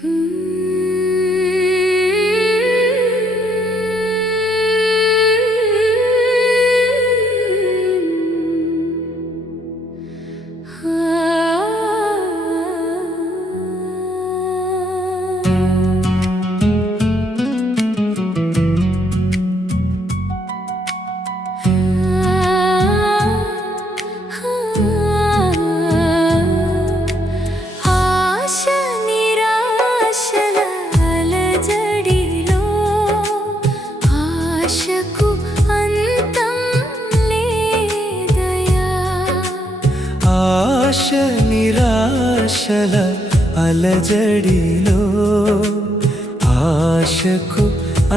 ఆశ నిరాశల అలజడిలో ఆశకు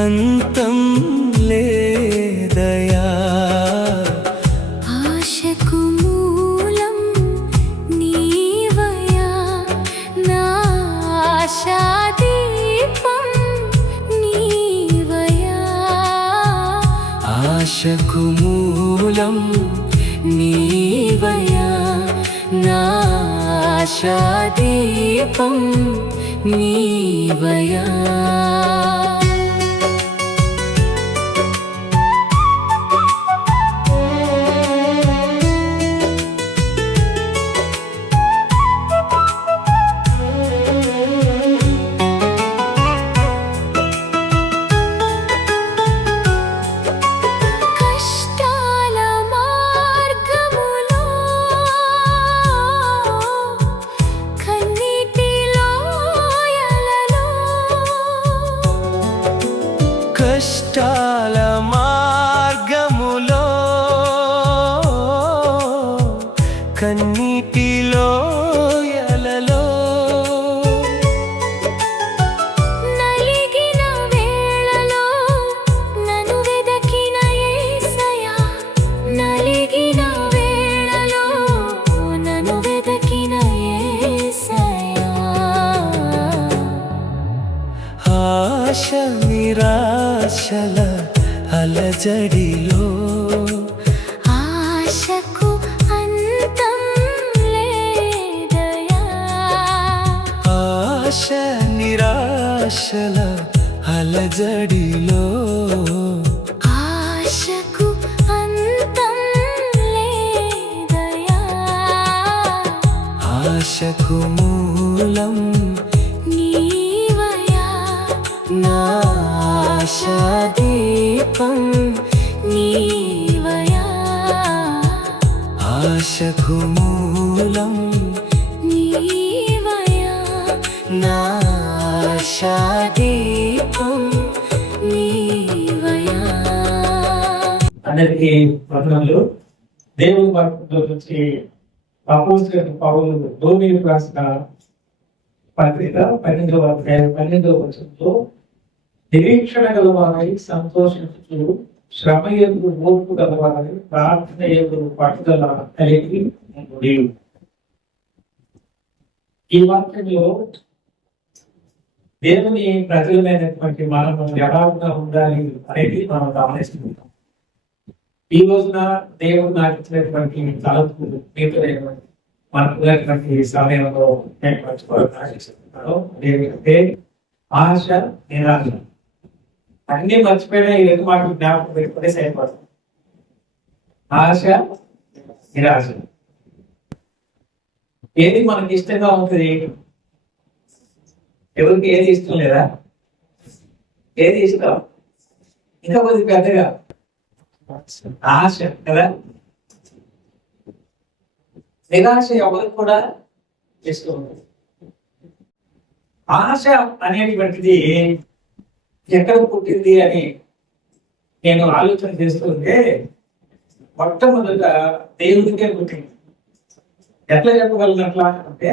అంతం లేదయా. ఆశకు మూలం నీవయా, నా ఆశాదీపం నీవయా. ఆశకు మూలం నీవయా, నా ఆశాదీపం నీవయా. కష్టాల మార్గములో కన్నీటి లోయలలో నలిగిన వేళలో నన్ను వెదకిన యేసయ్యా, నలిగిన వేళలో నన్ను వెదకిన యేసయ్యా. ఆశ నిరాశల అలజడిలో ఆశకు అంతం లేదయా. ఆశ నిరాశల అలజడిలో ఆశకు అంతం లేదయా. ఆశకు మూలం నీవయా, నా ఆశాదీపం నీవయా. ఆశకు మూలం నీవయా, నా ఆశాదీపం నీవయా. అందరికీ వందనాలు. దేవుని వాక్యంలో నుంచి అపోస్తలుడైన పౌలు రోమీయులకు రాసిన పత్రిక 12వ అధ్యాయం 12వ వచనంలో నిరీక్షణ గలవారై సంతోషించుచు, శ్రమ యందు ఓర్పు గలవారై, ప్రార్థన యందు పట్టుదల కలిగి ఉండుడి. ఈ వాక్యంలో దేవుని ప్రజలమైనటువంటి మనం ఎలాగా ఉండాలి అనేది మనం గమనిస్తున్నాం. ఈ రోజున దేవుడు నాకు ఇచ్చినటువంటి తలపు మీతో మనకు సమయంలో నేను పంచుకోవాలనుకుంటున్నాను. ఏంటంటే ఆశ నిరాశ అన్ని మర్చిపోయినా ఈ రెండు మాటలు జ్ఞాపకం పెట్టుకుంటే సరిపోతుంది. ఆశ నిరాశ ఏది మనకి ఇష్టంగా ఉంటుంది? ఎవరికి ఏది ఇష్టం లేదా? ఏది ఇష్టం? ఇంకా కొద్ది పెద్దగా ఆశ కదా. నిరాశ ఎవరికి కూడా ఇష్టం ఉంటుంది. ఆశ అనేటువంటిది ఎక్కడ పుట్టింది అని నేను ఆలోచన చేస్తుంటే మొట్టమొదట దేవుడికే పుట్టింది. ఎట్లా చెప్పగలను అట్లా అంటే,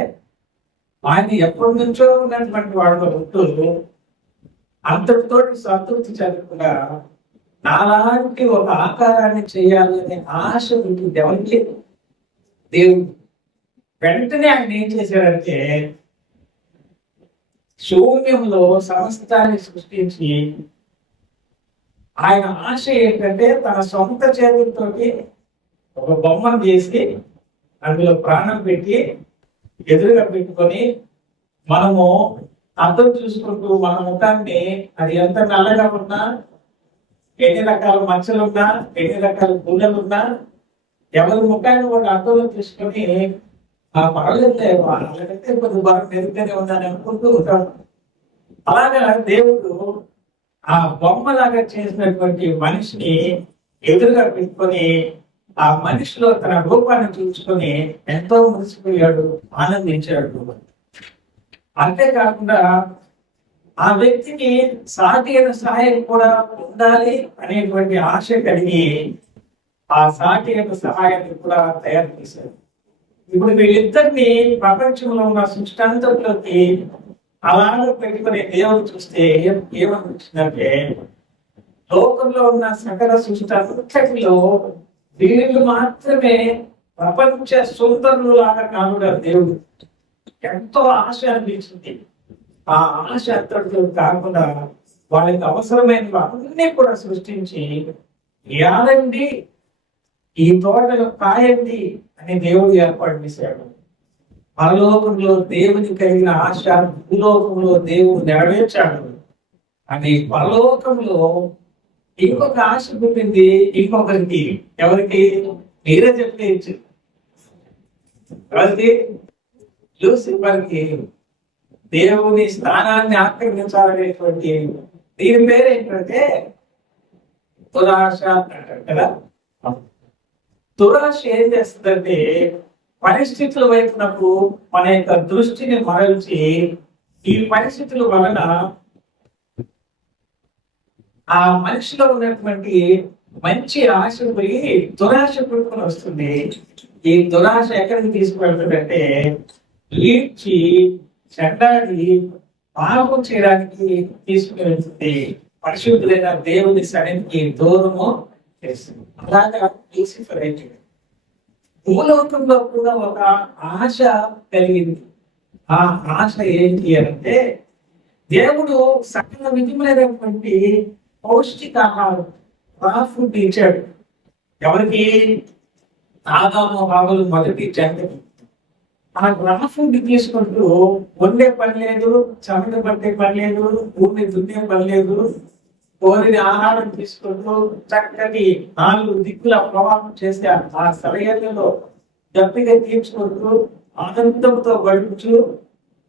ఆయన ఎప్పటి నుంచో ఉన్నటువంటి వాడితో ఉంటూ అంతటితోటి సంతృప్తి చెందకుండా నాలాంటి ఒక ఆకారాన్ని చేయాలనే ఆశ ఉంటుంది ఎవరికి? దేవుడు. వెంటనే ఆయన ఏం చేశాడంటే శూన్యంలో సమస్తాన్ని సృష్టించి, ఆయన ఆశ ఏంటంటే తన సొంత చేతులతోటి ఒక బొమ్మను చేసి అందులో ప్రాణం పెట్టి ఎదురుగా పెట్టుకొని మనము అర్థం చూసుకుంటూ మన ముఖాన్ని అది ఎంత నల్లగా ఉన్నా, ఎన్ని రకాల మచ్చలున్నా, ఎన్ని రకాల పూజలున్నా, ఎవరి ముఖాన్ని కూడా అర్థంలో తీసుకొని ఆ పగలైతే వాళ్ళకైతే కొద్ది బాగా మెరుగ్గానే ఉందని అనుకుంటూ ఉంటాడు. అలాగా దేవుడు ఆ బొమ్మలాగా చేసినటువంటి మనిషిని ఎదురుగా పెట్టుకొని ఆ మనిషిలో తన రూపాన్ని చూసుకొని ఎంతో మురిసిపోయాడు, ఆనందించాడు. అంతేకాకుండా ఆ వ్యక్తికి సాటి అయిన సహాయం కూడా ఉండాలి అనేటువంటి ఆశ కలిగి ఆ సాటి అయిన సహాయాన్ని కూడా తయారు చేశారు. ఇప్పుడు వీళ్ళిద్దరిని ప్రపంచంలో ఉన్న సృష్టాంతంలోకి అలాగ పెట్టుకునే దేవుడు చూస్తే ఏమనిపించిందంటే, లోకంలో ఉన్న సకల సృష్టిలో వీళ్ళు మాత్రమే ప్రపంచ సుందరులు లాగా కానున్నారు. దేవుడు ఎంతో ఆశ అనిపించింది. ఆ ఆశ అంతటితో కాకుండా వాళ్ళకి అవసరమైన అన్ని కూడా సృష్టించి, యాదండి ఈ తోటలో కాయండి అని దేవుడు ఏర్పాటు చేశాడు. పరలోకంలో దేవుని కలిగిన ఆశ భూలోకంలో దేవుడు నెరవేర్చాడు. అని పరలోకంలో ఇంకొక ఆశ పుట్టింది ఇంకొకరికి. ఎవరికి? మీరే చెప్పేయచ్చు. ఎవరికి? లూసిఫర్కి దేవుని స్థానాన్ని ఆక్రమించాలనేటువంటి దీని పేరు ఏంటంటే దురాశ అంటారు కదా. దురాశ ఏం చేస్తుందంటే, పరిస్థితుల వైపునకు మన యొక్క దృష్టిని మరల్చి ఈ పరిస్థితుల వలన ఆ మనిషిలో ఉన్నటువంటి మంచి ఆశ పోయి దురాశ పుట్టుకొని వస్తుంది. ఈ దురాశ ఎక్కడికి తీసుకువెళ్తుందంటే, ఈడ్చి చెడ్డాడి పాపం చేయడానికి తీసుకుని వెళ్తుంది. పరిశుద్ధులైన దేవుని సన్నిధికి దూరము చేస్తుంది. అలాగా లూసిఫర్ అయితే భూలోకంలో కూడా ఒక ఆశ కలిగింది. ఆ ఆశ ఏంటి అంటే, దేవుడు సకల విధములైనటువంటి పౌష్టికాహారం రా ఫుడ్ ఇచ్చాడు. ఎవరికి? ఆదాము హవ్వలు మొదటి జంతువు. ఆ రా ఫుడ్ తీసుకుంటూ వండే పని లేదు, చెమట పట్టే పని లేదు, భూమి దున్నే పని లేదు. కోరిన ఆహారం తీసుకుంటూ చక్కటి 4 దిక్కుల ప్రవాహం చేసే ఆ సరయల్లో గట్టిగా తీర్చుకుంటూ ఆనందంతో గడుపుచు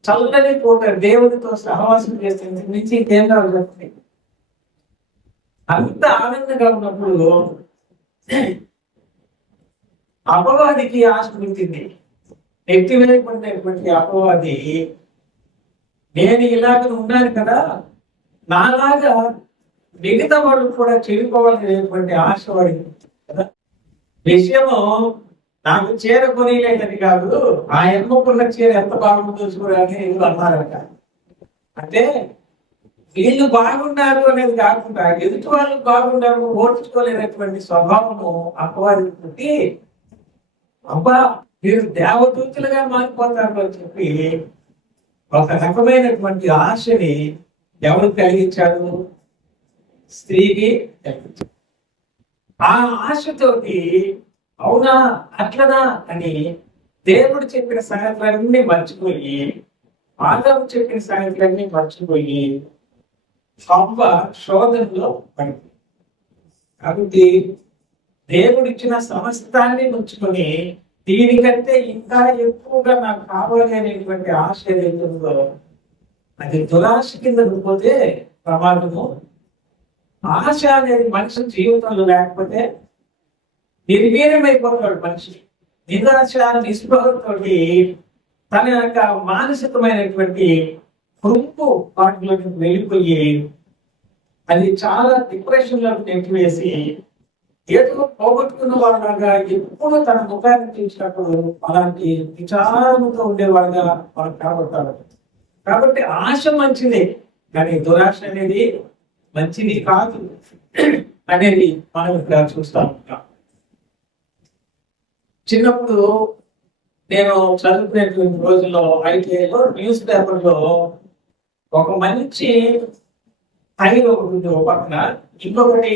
చల్లని పూట దేవుడితో సహవాసం చేస్తుంది నుంచి కేంద్రాలు చెప్తాయి. అంత ఆనందంగా ఉన్నప్పుడు అపవాదికి ఆశ పుట్టింది. ఎత్తివేయబడినటువంటి అపవాది, నేను ఇలాగ ఉన్నాను కదా, నాలాగా మిగతా వాళ్ళు కూడా చెడిపోవాలనేటువంటి ఆశ పడింది కదా. విషయము నాకు చీర కొనిలేదని కాదు, ఆ ఎమ్మకున్న చీర ఎంత బాగుందో చూడాలని వీళ్ళు అన్నారట. అంటే వీళ్ళు బాగున్నారు అనేది కాకుండా ఎదుటి వాళ్ళు బాగున్నారు ఓర్చుకోలేనటువంటి స్వభావము అపవాదికి పుట్టి, అబ్బా మీరు దేవదూతులుగా మారిపోతారు అని చెప్పి ఒక రకమైనటువంటి ఆశని ఎవరు కలిగించాడు? స్త్రీకి కలిగించాడు. ఆ ఆశతోటి అవునా అట్లనా అని దేవుడు చెప్పిన సంగతులన్నీ మర్చిపోయి, ఆదాము చెప్పిన సంగతులన్నీ మర్చిపోయి హవ్వ శోధనలో పడింది. కాబట్టి దేవుడిచ్చిన సమస్తాన్ని ఉంచుకొని దీనికంటే ఇంకా ఎక్కువగా నాకు కావాలి అనేటువంటి ఆశ ఏదైతుందో అది దురాశ కింద పోతే ప్రమాదము. ఆశ అనేది మనిషి జీవితంలో లేకపోతే నిర్వీర్యమైపోతాడు మనిషి. నిరాశ నిస్పృహతో తన యొక్క మానసికమైనటువంటి కృంపు వాటిలోకి వెళ్ళిపోయి అది చాలా డిప్రెషన్ లోకి నెట్టివేసి ఏదో పోగొట్టుకున్న వాళ్ళగా ఎప్పుడు తన ముఖాన్ని చూసినప్పుడు అలాంటి విచారంతో ఉండేవాడుగా మనకు కనబడతాడు. కాబట్టి ఆశ మంచిదే, కానీ దురాశ అనేది మంచిది కాదు అనేది మనం ఇక్కడ చూస్తా ఉంటాం. చిన్నప్పుడు నేను చదువుకునేటువంటి రోజుల్లో ఐటీఐలో న్యూస్ పేపర్లో ఒక మంచి టైర్ ఒకటి ఉంది ఒక పక్కన, ఇంకొకటి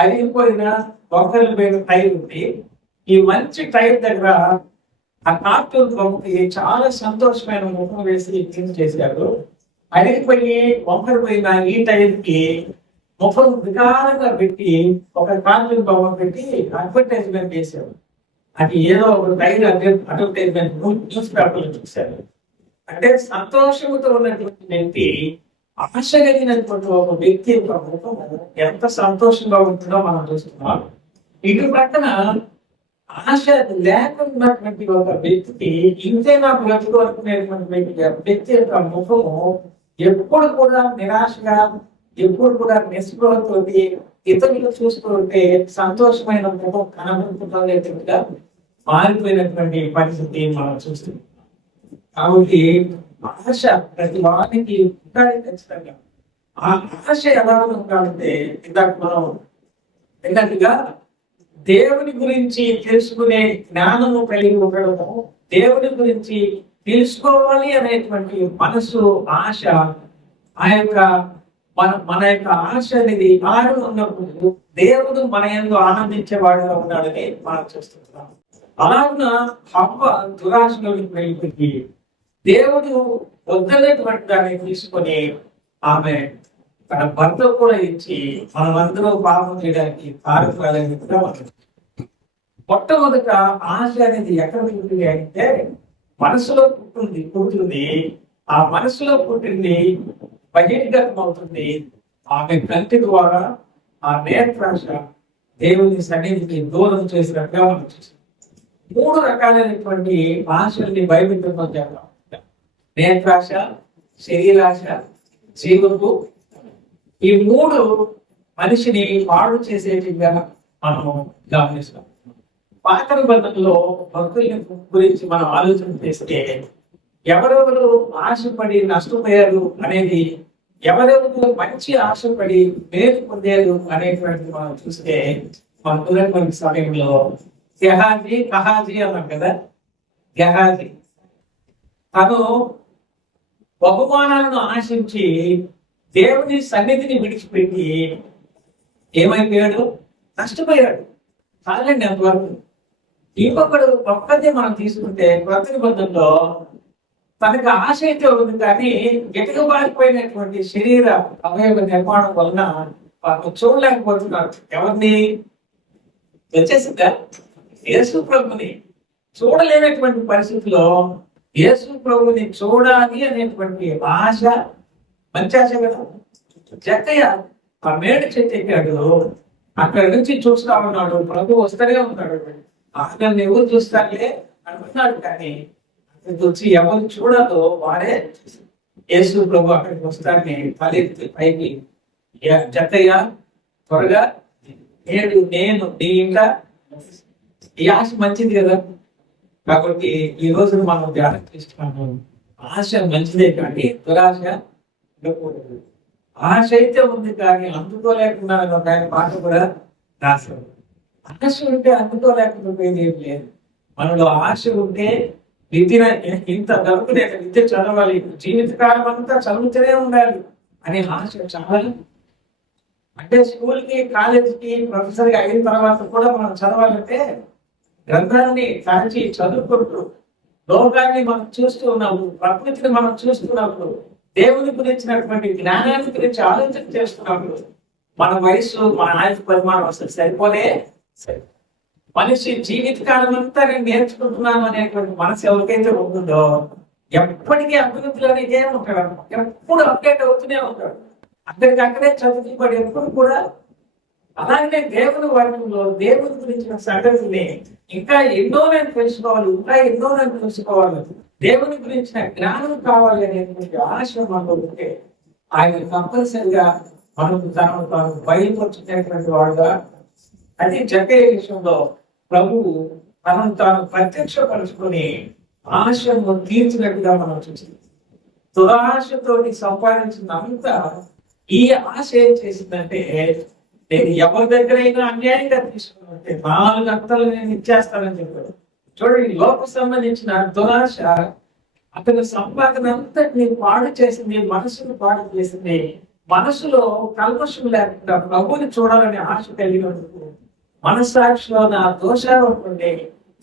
అరిగిపోయిన బొక్కలు పోయిన టైర్ ఉంది. ఈ మంచి టైర్ దగ్గర ఆ కార్టూన్ బొమ్మకి చాలా సంతోషమైన ముఖం వేసి క్లీన్ చేశారు. అడిగిపోయి వంకరపోయిన ఈ టైంకి ముఖం వికారంగా పెట్టి ఒక కాన్ఫిడెంట్ భవన్ పెట్టి అడ్వర్టైజ్మెంట్ చేశారు. అది ఏదో ఒక టైర్ అడ్వర్టైజ్మెంట్ న్యూస్ పేపర్లు చూశారు. అంటే సంతోషంతో ఉన్నటువంటి వ్యక్తి, ఆశ కలిగినటువంటి ఒక వ్యక్తి యొక్క ముఖం ఎంత సంతోషంగా ఉంటుందో మనం చూస్తున్నాం. ఇటు పక్కన ఆశ లేకున్నటువంటి ఒక వ్యక్తికి ఇంతే నాకు బ్రతుకు అనుకునేటువంటి వ్యక్తి యొక్క ముఖము ఎప్పుడు కూడా నిరాశగా, ఎప్పుడు కూడా నిస్పృహతో ఇతరులు చూస్తూ ఉంటే సంతోషమైన ముఖం కనబడుతున్నట్టుగా మారిపోయినటువంటి పరిస్థితి మనం చూస్తున్నాం. కాబట్టి ఆశ ప్రతి వారికి ఉండాలి ఖచ్చితంగా. ఆ ఆశ ఎలా ఉండాలంటే ఇందాక మనం విన్నట్టుగా దేవుని గురించి తెలుసుకునే జ్ఞానము కలిగి ఉండడము, దేవుని గురించి తెలుసుకోవాలి అనేటువంటి మనసు, ఆశ, ఆ యొక్క మన యొక్క ఆశ అనేది ఆరు ఉన్నప్పుడు దేవుడు మన యందు ఆనందించేవాడుగా ఉన్నాడని మనం చూస్తున్నాం. అలాగున హవ్వ దురాశలోకి వెళ్ళిపోయి దేవుడు వద్దనేటువంటి దాన్ని తీసుకొని ఆమె తన భర్త కూడా ఇచ్చి మనమందరూ పాపం చేయడానికి కారణాలని మొట్టమొదట ఆశ అనేది ఎక్కడ పుట్టింది అంటే మనసులో పుట్టింది. ఆ మనసులో పుట్టింది బహిర్గతం అవుతుంది. ఆమె కంటి ద్వారా ఆ నేత్రాశ దేవుని సన్నిధికి దూరం చేసినట్టుగా మనం చూస్తాం. 3 రకాలైనటువంటి ఆశల్ని బైబిల్ చేద్దాం. నేత్రాశ, శరీరాశ, జీవపు. ఈ 3 మనిషిని పాడు చేసేటిగా మనం గమనిస్తాం. పాత నిబంధనలో భక్తుల గురించి మనం ఆలోచన చేస్తే ఎవరెవరు ఆశపడి నష్టపోయారు అనేది, ఎవరెవరు మంచి ఆశపడి మేలు పొందారు అనేటువంటిది మనం చూస్తే మనకున్నటువంటి సమయంలో కహాజీ అన్నాం కదా. గెహాజీ తను బహుమానాలను ఆశించి దేవుని సన్నిధిని విడిచిపెట్టి ఏమైపోయాడు? నష్టపోయాడు. చాలండి అంతవరకు. ఇంకొకడు ఒక్కదే మనం తీసుకుంటే కొత్త నిబంధనలో తనకు ఆశ అయితే ఉంది, కానీ గెటుకుబారిపోయినటువంటి శరీర అవయవ నిర్మాణం వలన వాళ్ళు చూడలేకపోతున్నారు. ఎవరిని? వచ్చేసిందా? యేసు ప్రభుని చూడలేనటువంటి పరిస్థితిలో యేసు ప్రభుని చూడాలి అనేటువంటి ఆశ, మంచి ఆశ కదా. జక్కయ్య ఆ మేడు చెట్టు ఎక్కాడు, అక్కడి నుంచి చూస్తా ఉన్నాడు. ప్రభు వస్తూనే ఉన్నాడు. ఆజ్ఞను ఎవరు చూస్తారులే అనుకున్నాడు, కానీ అక్కడికి వచ్చి ఎవరు చూడాలో వారే యేసు ప్రభు అక్కడికి వస్తారని తలెత్తి పైకి, జక్కయ్య త్వరగా నేను నీ ఇంకా. ఈ ఆశ మంచిది కదా. కాబట్టి ఈ రోజు మనం ధ్యానం చేస్తున్నాము. ఆశ మంచిదే, కానీ దురాశ ఉండకూడదు. ఆశ అయితే ఉంది, కానీ అందుకోలేకుండా ఒక ఆయన పాట కూడా రాశారు. ఆశ ఉంటే అందుకోలేకపోయేది ఏం లేదు. మనలో ఆశ ఉంటే ఇంత డబ్బునే విద్య చదవాలి, జీవితకాలం అంతా చదువుతూనే ఉండాలి అనే ఆశ చాలా. అంటే స్కూల్కి, కాలేజీకి ప్రొఫెసర్గా అయిన తర్వాత కూడా మనం చదవాలంటే గ్రంథాన్ని తరచి చదువుకుంటూ లోకాన్ని మనం చూస్తూ ఉన్నప్పుడు, ప్రకృతిని మనం చూస్తున్నప్పుడు, దేవుని గురించినటువంటి జ్ఞానాన్ని గురించి ఆలోచన చేస్తున్నప్పుడు మన వయసు, మన ఆయుష్ పరిమాణం అసలు సరిపోలే. మనిషి జీవితకాలం అంతా నేను నేర్చుకుంటున్నాను అనేటువంటి మనసు ఎవరికైతే ఉంటుందో ఎప్పటికీ అభివృద్ధిలోనే ఉంటాడు. ఎప్పుడు అప్డేట్ అవుతూనే ఉంటాడు. అక్కడికక్కడే చదువుకోబడి ఎప్పుడు కూడా. అలాగే దేవుని వాక్యంలో దేవుని గురించిన సంగతిని ఇంకా ఎన్నో నేను తెలుసుకోవాలి, దేవుని గురించిన జ్ఞానం కావాలి అనేటువంటి ఆశ మనలో ఉంటే ఆయన కంపల్సరిగా మనకు తాను బయలుపరుచుకునేటువంటి వాడుగా. అది జక్కయ్య విషయంలో ప్రభువు తనను తాను ప్రత్యక్షపరుచుకొని ఆశను తీర్చినట్టుగా మనం చూసింది. దురాశతోటి సంపాదించినంతా ఈ ఆశ ఏం చేసిందంటే, నేను ఎవరి దగ్గరైనా అన్యాయంగా తీసుకున్నట్టే 4 అంతలు నేను ఇచ్చేస్తానని చెప్పాడు. చూడండి, లోక సంబంధించిన దురాశ అతని సంపాదన అంతటిని పాడు చేసింది, మనసును పాడు చేసింది. మనసులో కల్మషం లేకుండా ప్రభుని చూడాలనే ఆశ కలిగినందుకు మనస్సాక్షిలో నా దోషాలు ఉంటుండే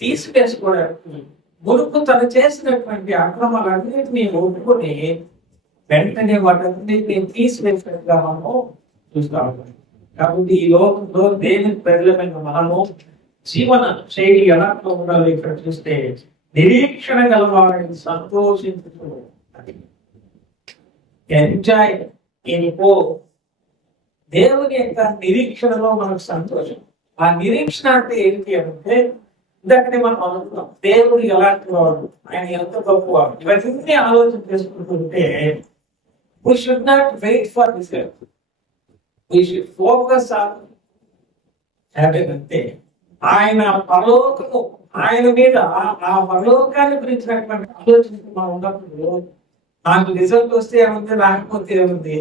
తీసివేసుకోవడానికి మురుకు తను చేసినటువంటి అక్రమాలన్నింటినీ ఒప్పుకొని వెంటనే వాటన్నిటిని తీసివేసినట్టుగా మనము చూస్తా ఉంటాం. కాబట్టి ఈ లోకంలో దేవుని ప్రజలమైన మనము జీవన శైలి ఎలా ఉండాలి ఇక్కడ చూస్తే నిరీక్షణ గలవారిని సంతోషించు, ఎంజాయ్ ఇన్ హోప్. దేవుని యొక్క నిరీక్షణలో మనకు సంతోషం. ఆ నిరీక్షణ అంటే ఏంటి అంటే ఇందాకనే మనం అనుకున్నాం, దేవుడు ఎలాంటి వాడు, ఆయన ఎంత గొప్పవాడు, ఇవన్నీ ఆలోచన చేసుకుంటుంటే we should not wait for result. We should focus on heaven. అంతే. ఆయన పరలోకము, ఆయన మీద ఆ పరలోకాన్ని గురించినటువంటి ఆలోచన మనం ఉన్నప్పుడు నాకు రిజల్ట్ వస్తే ఏముంది, రాకపోతే ఏముంది,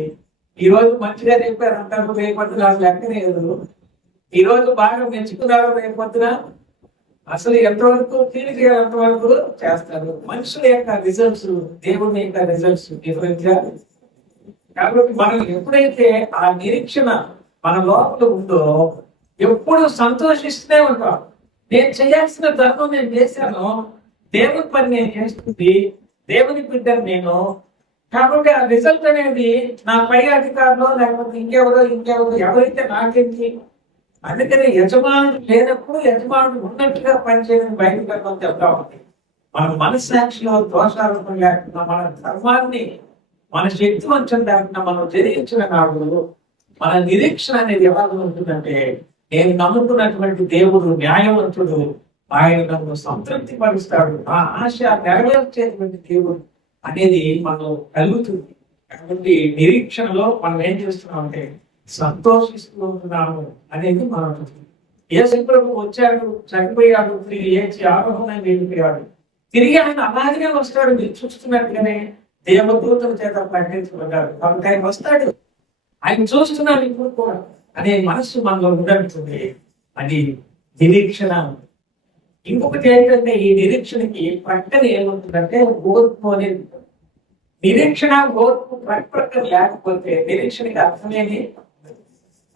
ఈ రోజు మంచిగా చెప్పారు అంటారు, రేపొద్దు నాకు లెక్కలేదు, ఈ రోజు బాగా మెచ్చుకున్నారు, రేపొద్దున అసలు ఎంతవరకు తీరిక ఎంతవరకు చేస్తారు. మనుషుల యొక్క రిజల్ట్స్, దేవుని యొక్క రిజల్ట్స్ డిఫరెంట్ గా. కాబట్టి మనం ఎప్పుడైతే ఆ నిరీక్షణ మన లోపల ఉందో ఎప్పుడు సంతోషిస్తూనే ఉంటాం. నేను చేయాల్సిన ధర్మం నేను చేశాను, దేవుని పని నేను చేస్తుంది, దేవుని బిడ్డను నేను. కాబట్టి ఆ రిజల్ట్ అనేది నా పై అధికారులు లేకపోతే ఇంకెవరో ఎవరైతే నాకేంటి. అందుకని యజమానుడు లేనప్పుడు యజమానుడు ఉన్నట్టుగా పనిచేయడం బయటకు చెప్తా ఉంది. మన మనస్సాక్షిలో దోషాలు లేకుండా మన ధర్మాన్ని మన శక్తివంచం లేకుండా మనం జయించిన నాడు మన నిరీక్షణ అనేది ఎవరు ఉంటుందంటే, నేను నమ్ముకున్నటువంటి దేవుడు న్యాయవంతుడు, ఆయన నన్ను సంతృప్తి పరుస్తాడు, ఆ ఆశ నెరవేర్చేటువంటి దేవుడు అనేది మనం కలుగుతుంది. కాబట్టి నిరీక్షణలో మనం ఏం చేస్తున్నాం అంటే సంతోషిస్తూ ఉంటున్నాము అనేది మనం. యేసు ప్రభు వచ్చాడు, చనిపోయాడు, తిరిగి లేచి ఆరోహణంగా వెళ్ళిపోయాడు, తిరిగి ఆయన అలాగే వస్తాడు. మీరు చూస్తున్నట్టుగానే దేవదూతల చేత ప్రకటించబడ్డాడు. కాబట్టి ఆయన వస్తాడు, ఆయన చూస్తున్నాడు ఇప్పుడు కూడా అనే మనస్సు మనలో ఉండడుతుంది. అది నిరీక్షణ. ఇంకొకటి ఏంటంటే ఈ నిరీక్షణకి ప్రక్కన ఏముంటుందంటే ఓర్పు అనేది. నిరీక్షణ ఓర్పు ప్రక్కన లేకపోతే నిరీక్షణకి అర్థమేమి.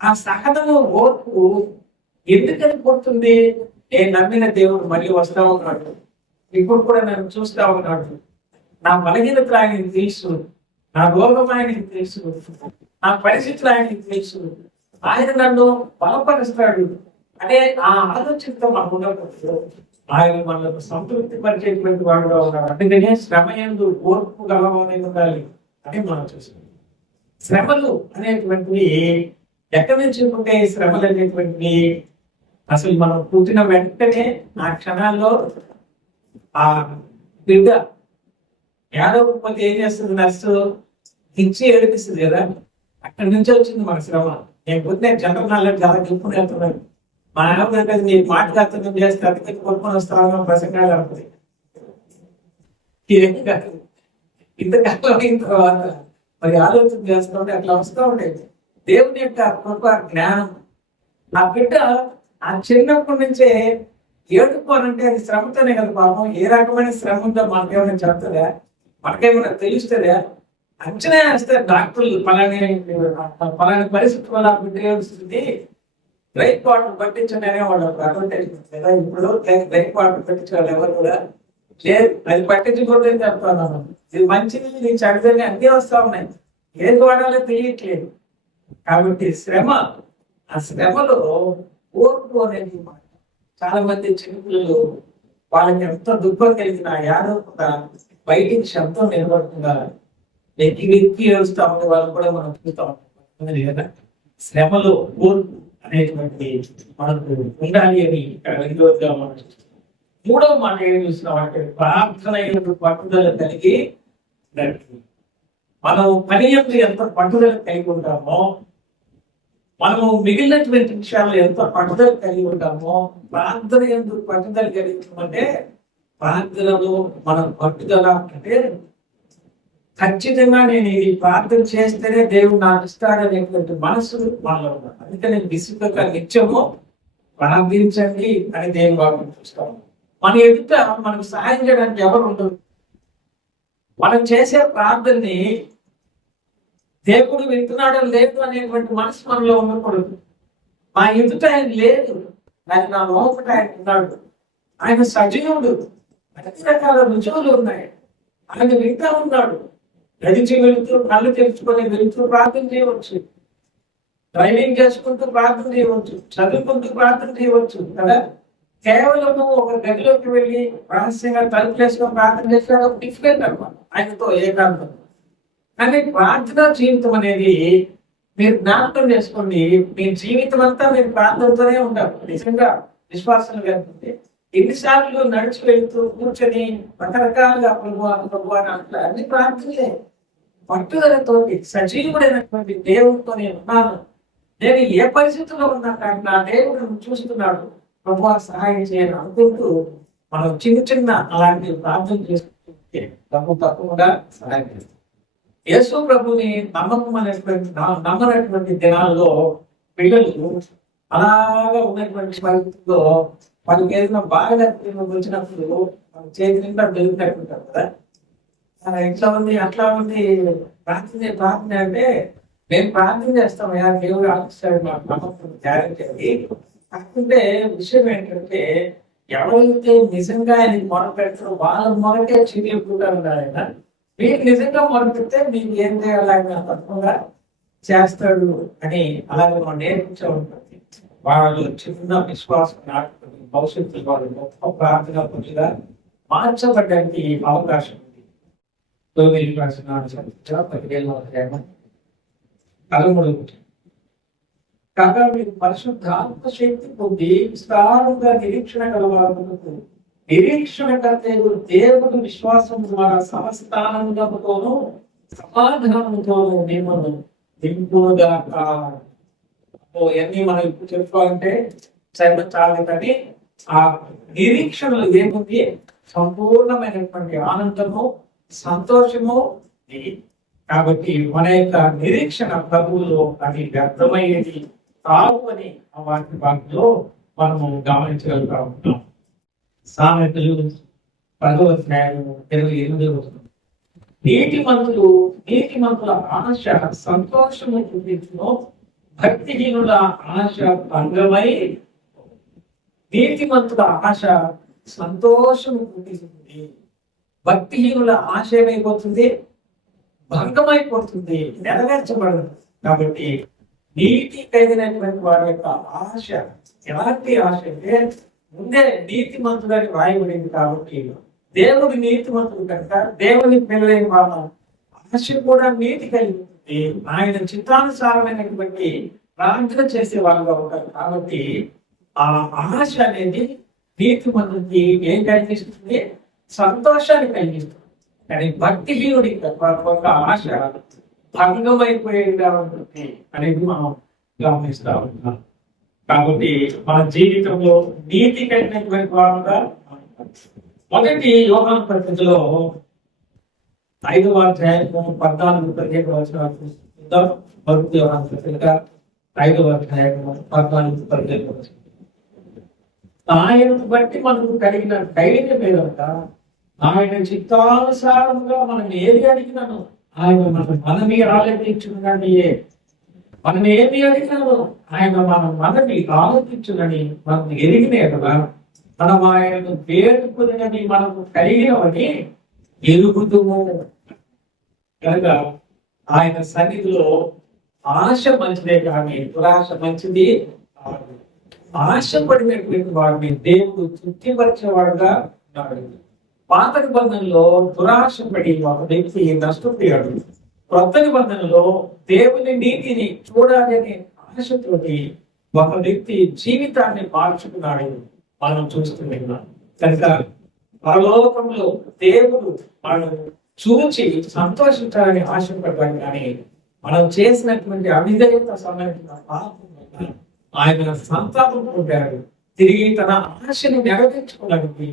ఆ సహనము ఓర్పు ఎందుకని పోతుంది? నేను నమ్మిన దేవుడు మళ్ళీ వస్తా ఉన్నాడు, ఇప్పుడు కూడా నన్ను చూస్తా ఉన్నాడు, నా బలహీనత ఆయనకి తెలుసు, నా రోగం ఆయనకి తెలుసు, నా పరిస్థితులు ఆయనకి తెలుసు, ఆయన నన్ను బలపరుస్తాడు అనే ఆ ఆలోచనతో మనం ఉండకూడదు. ఆయన మనకు సంతృప్తి పరిచేటువంటి వాడుగా ఉన్నాడు. అందుకనే శ్రమ యందు ఓర్పు గలవానే ఉండాలి అని మనం చూస్తాం. శ్రమలు అనేటువంటివి ఎక్కడి నుంచి ఉంటే శ్రమలు అనేటువంటివి అసలు మనం పుట్టిన వెంటనే ఆ క్షణాల్లో ఆ బిడ్డ ఏడవకపోతే ఏం చేస్తుంది, నర్సు ఇచ్చి ఏడిపిస్తుంది కదా, అక్కడి నుంచి వచ్చింది మన శ్రమ. నేను పొద్దునే జనరల్ నాలెడ్జ్ చాలా చెప్పుకుని వెళ్తున్నాను. మా నాన్న నీ మాటగాత్రం చేస్తే అందుకే కొనుక్కొని వస్తాను ప్రసంగాలు అనుకుంది. ఇంతకాలం అయిన తర్వాత మరి ఆలోచన చేస్తూ ఉంటే అట్లా వస్తూ ఉండేది. దేవుని యొక్క కృప జ్ఞానం. ఆ బిడ్డ ఆ చిన్నప్పటి నుంచే ఏడుకోనంటే అది శ్రమతోనే కదా పాపం. ఏ రకమైన శ్రమ ఉందో మనకేమైనా చెప్తుందా, మనకేమైనా తెలుస్తుందా? అంచనా వేస్తారు డాక్టర్లు, పలాని పరిస్థితి వల్ల బిడ్డ ఏడుస్తుంది, రైట్ వాటర్ పట్టించండి అనేవాళ్ళు అడ్వర్టైజ్మెంట్ కదా. ఇప్పుడు రైట్ వాటర్ పట్టించాలి ఎవరు కూడా లేదు, అది పట్టించకూడదని చెప్తాను. ఇది మంచిది, నీకు చెడ్డదని అన్నీ వస్తా ఉన్నాయి, ఏది వాడాలో తెలియట్లేదు. కాబట్టి శ్రమ, ఆ శ్రమలో ఓర్పు అనేది చాలా మంది చిన్నపిల్లలు వాళ్ళకి ఎంత దుఃఖం కలిగిన యాదవకుండా బయటికి శబ్దం నిలబడుతుందా వెక్కి వెక్కి ఏడుస్తా ఉండే వాళ్ళు కూడా మనం చూస్తూ ఉంటాం కదా. శ్రమలో ఓర్పు అనేటువంటి మనకు ఉండాలి అని ఇక్కడ మనం. మూడవ మాట ఏం చూస్తున్నాం అంటే ప్రార్థన పట్టుదల కలిగి మనం పని ఎంత పట్టుదల కలిగి ఉంటామో, మనము మిగిలినటువంటి విషయాలు ఎంత పట్టుదల కలిగి ఉంటామో, ప్రార్థన ఎందుకు పట్టుదల కలిగించమంటే ప్రార్థనలో మనం పట్టుదల అంటే ఖచ్చితంగా నేను ఇది ప్రార్థన చేస్తేనే దేవుడు నాకు ఇస్తాడనేటువంటి మనసు మనలో ఉన్నాడు. అందుకని విసుగక నిత్యము ప్రార్థించండి అని దేవుని వాక్యం చూస్తాము. మన ఎదుట మనకు సహాయం చేయడానికి ఎవరు ఉండదు. మనం చేసే ప్రార్థనని దేవుడు వింటున్నాడో లేదు అనేటువంటి మనసు మనలో ఉండకూడదు. మా ఎదుట ఆయన లేదు, ఆయన నా లోపల ఆయన ఉన్నాడు, ఆయన సజీవుడు, అన్ని రకాల రుజువులు ఉన్నాయి, ఆయన వింటా ఉన్నాడు. నడిచి వెళుతూ కళ్ళు తెరుచుకొని వెళుతూ ప్రార్థన చేయవచ్చు, డ్రైవింగ్ చేసుకుంటూ ప్రార్థన చేయవచ్చు, చదువుకుంటూ ప్రార్థన చేయవచ్చు కదా. కేవలం ఒక గదిలోకి వెళ్ళి రహస్యంగా తలుపులేసుకొని ప్రార్థన చేసిన డిఫరెంట్ అనమాట ఆయనతో ఏకాంతం. కానీ ప్రార్థన జీవితం అనేది మీరు జ్ఞాపకం చేసుకోండి, మీ జీవితం అంతా మీరు ప్రార్థనతోనే ఉంటారు. నిజంగా విశ్వాసం లేకపోతే ఎన్నిసార్లు నడిచి వెళ్తూ కూర్చొని రకరకాలుగా ప్రభు అని అట్లా అన్ని ప్రార్థనలే. పట్టుదలతో సజీవుడైనటువంటి దేవుడితో నేను ఉన్నాను, నేను ఏ పరిస్థితుల్లో ఉన్నా కానీ నా దేవుడు చూస్తున్నాడు, ప్రభు సహాయం చేయని అనుకుంటూ మనం చిన్న చిన్న అలాంటి ప్రార్థన చేసుకుంటే ప్రభు తప్పకుండా సహాయం చేస్తాం. యేసు ప్రభుని నమ్మనటువంటి దినాల్లో పిల్లలు అలాగా ఉన్నటువంటి పరిస్థితుల్లో వాళ్ళకి ఏదైనా బాగా వచ్చినప్పుడు వాళ్ళ చేతి నిండా వెలుగుతుంటారు కదా. ఇట్లా ఉంది అట్లా ఉంది, ప్రార్థన అంటే మేము ప్రార్థన చేస్తాం, దేవుడు ఆలోచిస్తాడు, మాకు నమ్మకం గ్యారెంటీ అది. కాకుంటే విషయం ఏంటంటే ఎవరైతే నిజంగా ఆయనకి మొదలు పెడతారో వాళ్ళ మొదటే చీలిపుకుంటారు ఆయన. మీరు నిజంగా మొదలు పెడితే మీకు ఏం చేయాలి ఆయన తప్పకుండా చేస్తాడు అని అలాగే మనం నేర్పించే ఉంటుంది. వాళ్ళు చిన్న విశ్వాసం నాటుకుని భవిష్యత్తు వాళ్ళు గొప్ప ప్రార్థన పురుషుగా మార్చబడ్డానికి అవకాశం ఉంది. 13 కాగా మీరు పరిశుద్ధ ఆత్మశక్తి పొంది విస్తారంగా నిరీక్షణ కలవాలకు నిరీక్షణకర్త దేవుడు విశ్వాసం ద్వారా సమస్తానందముతోనూ సమాధానంతోనూ మిమ్మల్ని దింపుగాక. ఎన్ని మనం ఇప్పుడు చెప్పుకోవాలంటే చాలు, కానీ ఆ నిరీక్షణలు ఏముంది? సంపూర్ణమైనటువంటి ఆనందము, సంతోషము. కాబట్టి మన యొక్క నిరీక్షణ ప్రభువులో అది వ్యర్థమయ్యేది కావు అని వాటి భాగంలో మనము గమనించగలుగుతా ఉంటాం. సామెతలు 10వ అధ్యాయం 28 నీతిమంతుల ఆశ సంతోషము చూపించును, భక్తిహీనుల ఆశ భంగమై. నీతిమంతుల ఆశ సంతోషము చూపిస్తుంది, భక్తిహీనుల ఆశ ఏమైపోతుంది? భంగమైపోతుంది, నెరవేర్చబడదు. కాబట్టి నీతి కలిగినటువంటి వారి యొక్క ఆశ ఎలాంటి ఆశ అంటే ముందే నీతిమంతులని రాయబడింది. కాబట్టి దేవుడి నీతిమంతుడు కనుక దేవుని పిల్లలైన వాళ్ళ ఆశ కూడా నీతి కలిగి ఉంటుంది. ఆయన చిత్తానుసారమైనటువంటి ప్రార్థన చేసే వాళ్ళుగా ఉంటారు. కాబట్టి ఆ ఆశ అనేది నీతిమంతుడికి ఏం కలిగిస్తుంది? సంతోషాన్ని కలిగిస్తుంది. కానీ భక్తిహీనుడి ఒక ఆశ భంగమైపోయేదిగా ఉంటుంది అనేది మనం గమనిస్తా ఉన్నాం. కాబట్టి మన జీవితంలో నీతి కలిగినటువంటి వారుగా మొదటి యోహాను పత్రికలో 5వ అధ్యాయం 14-15 వచనాలు చూద్దాం. మొదటి యోహాను పత్రిక 5వ అధ్యాయం 14-15 వచనాలు. ఆయనను బట్టి మనకు కలిగిన ధైర్యం ఏదంతా ఆయన చిత్తానుసారంగా మనం ఏది అడిగినాను ఆయన మనని ఆలోచించునని, మనం ఏది అడిగినాను ఆయన మనని ఆలోచించునని మనం ఎరిగినే కదా. మనం ఆయనను వేడుకుని మనకు కలిగినవని ఎరుగుతుము కనుక ఆయన సన్నిధిలో ఆశ మంచిదే కానీ దురాశ మంచిది కాదు. ఆశపడినటువంటి వాడిని దేవుడు తృప్తిపరిచేవాడుగా ఉన్నాడు. పాత నిబంధనలో దురాశపడి ఒక వ్యక్తి నష్టపోయాడు. క్రొత్త నిబంధనలో దేవుని నీతిని చూడాలనే ఆశతోటి ఒక వ్యక్తి జీవితాన్ని మార్చుకున్నాడు మనం చూస్తున్నాం. కనుక పరలోకంలో దేవుడు మనం చూచి సంతోషించాలని ఆశపడ్డాడు. కానీ మనం చేసినటువంటి అవిధేయత సంబంధించిన పాపం వల్ల ఆయన సంతాపం పొందాడు. తిరిగి తన ఆశని నెరవేర్చుకోవడానికి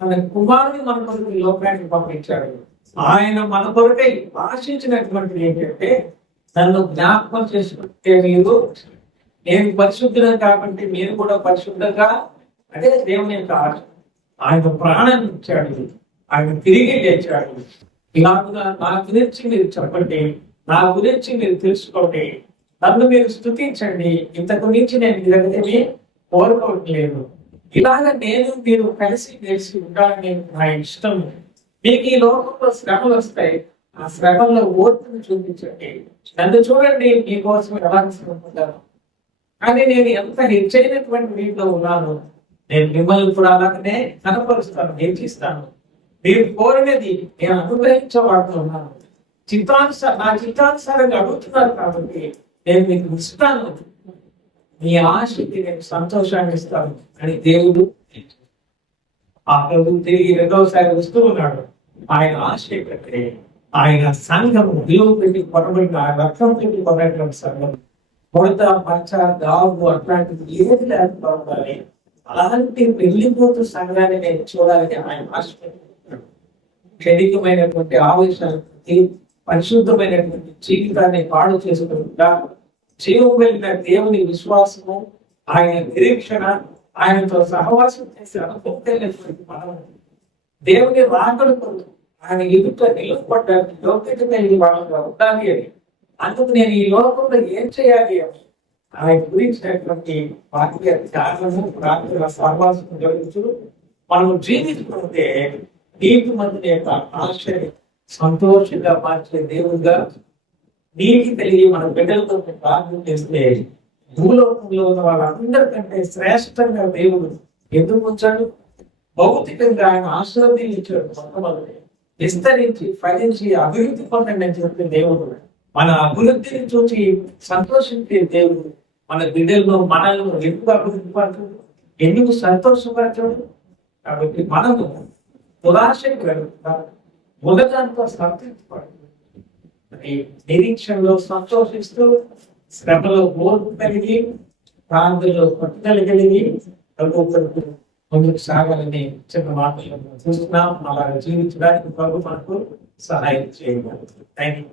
తన కుమారుని మన కొరకు లోకానికి పంపించాడు. ఆయన మన కొరకై ఆశించినటువంటిది ఏంటంటే నన్ను జ్ఞాపకం చేసుకుంటే మీరు, నేను పరిశుద్ధులను కాబట్టి మీరు కూడా పరిశుద్ధంగా, అదే దేవుని యొక్క ఆశ. ఆయన ప్రాణాన్ని ఇచ్చాడు, ఆయన తిరిగి లేచాడు. ఇలాగా నా గురించి మీరు చెప్పండి, నా గురించి మీరు తెలుసుకోండి, నన్ను మీరు స్తుతించండి. ఇంతకు మించి నేను ఇదనేది కోరుకోవట్లేదు. ఇలాగ నేను మీరు కలిసి ఉండాలని నా ఇష్టం. మీకు ఈ లోకంలో శ్రమలు వస్తాయి, ఆ శ్రమంలో ఓర్పుని చూపించండి. నన్ను చూడండి, మీకోసం ఎలా శ్రమపడ్డాను, కానీ నేను ఎంత హెచ్చైనటువంటి వీటిలో ఉన్నాను. నేను మిమ్మల్ని కూడా అలాగనే కనపరుస్తాను, హెచ్చిస్తాను. మీరు కోరినది నేను అనుగ్రహించేవాడుతూ ఉన్నాను. నా చిత్తానుసారంగా అడుగుతున్నారు కాబట్టి నేను మీకు ఇస్తాను. మీ ఆశకి నేను సంతోషాన్ని ఇస్తాను అని దేవుడు ఆ ప్రభు తిరిగి రెండవసారి వస్తూ ఉన్నాడు. ఆయన ఆశ ఏంటంటే ఆయన సంఘం విలువ పెట్టి కొనబడిన రక్తం పెట్టి కొనటువంటి సంఘం కొడత మచ్చ దాగు అట్లాంటిది ఏది లేకుండా ఉండాలి. అలాంటి వెళ్ళిపోతూ సంఘాన్ని నేను చూడాలని ఆయన ఆశపడుతున్నాడు. క్షణికమైనటువంటి ఆవేశాలకి పరిశుద్ధమైనటువంటి జీవితాన్ని పాడు చేసుకుంటా జీవం వెళ్ళిన దేవుని విశ్వాసము, ఆయన నిరీక్షణ, ఆయనతో సహవాసం చేసే అనుభవం కలిగినటువంటి మనం దేవుని రాకడు కొరకు ఆయన ఎదుట నిలబడ్డానికి యోగ్యత కలిగి వాళ్ళగా ఉండాలి అని. అందుకు నేను ఈ లోకంలో ఏం చేయాలి అని ఆయన గురించినటువంటి వాక్య త్యాగము, ప్రార్థన, సహవాసం జరుగుతూ మనం జీవిస్తుంటే నీటి మంది యొక్క ఆశని సంతోషంగా మార్చే దేవుడుగా నీటి కలిగి మన బిడ్డలతో ప్రార్థన చేస్తే భూలోకంలో ఉన్న వాళ్ళందరికంటే శ్రేష్టంగా దేవుడు ఎందుకు ఉంచాడు? భౌతికంగా ఆయన ఆశీర్వదించాడు. మొట్టమొదటి విస్తరించి ఫలించి అభివృద్ధి పొందండి అని చెప్పిన దేవుడు మన అభివృద్ధిని చూసి సంతోషించే దేవుడు మన బిడ్డలను మనల్ని ఎందుకు అభివృద్ధి పడుతుంది, ఎందుకు సంతోషపరచడు? కాబట్టి మనము దురాశకు వెళ్తాం, ఉన్నదాంతో సంతృప్తి పడుతుంది. నిరీక్షణలో సంతోషిస్తూ శ్రమలో ఓర్పు కలిగి ప్రాంతంలో పట్టుదల కలిగి ముందుకు సాగాలని చిన్న మాటలు చూస్తున్నాం. అలా జీవించడానికి ప్రభు మనకు సహాయం చేయగలరు. Thank you.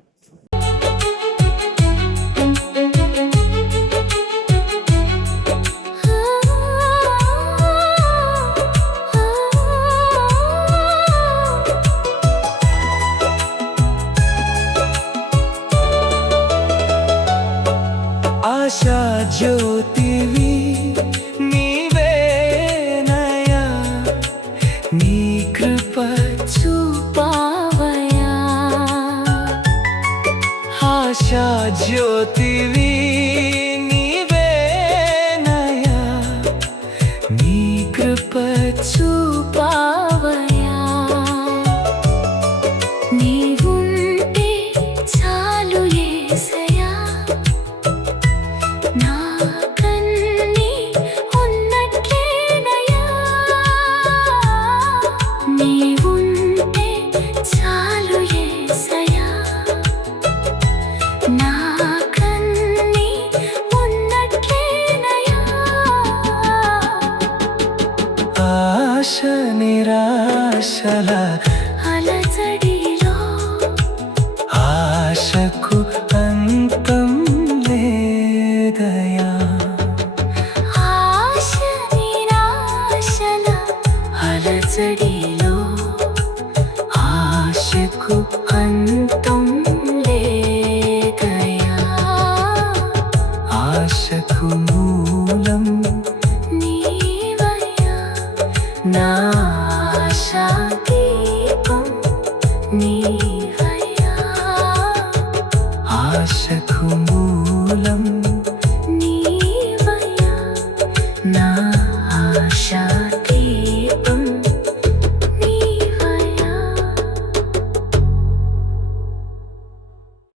ఆశా జ్యోతివి నీవేనయా, నీ కృప చూపావయా. ఆశా జ్యోతివి నీవేనయా, నీ కృప చూపావయా. నీవుంటే చాలు యేసయ్యా, నాకన్నీ ఉన్నట్లేనయ్యా. నీవుంటే చాలు యేసయ్యా, నాకన్నీ ఉన్నట్లేనయ్యా. ఆశ నిరాశల అలజడిలో ఆశకు అంతం లేదయా, ఆశ నిరాశల అలజడిలో ఆశకు అంతం లేదయా. ఆశకు మూలం నీవయ్యా, నా ఆశా దీపం నీవయ్యా. ఆశకు మూలం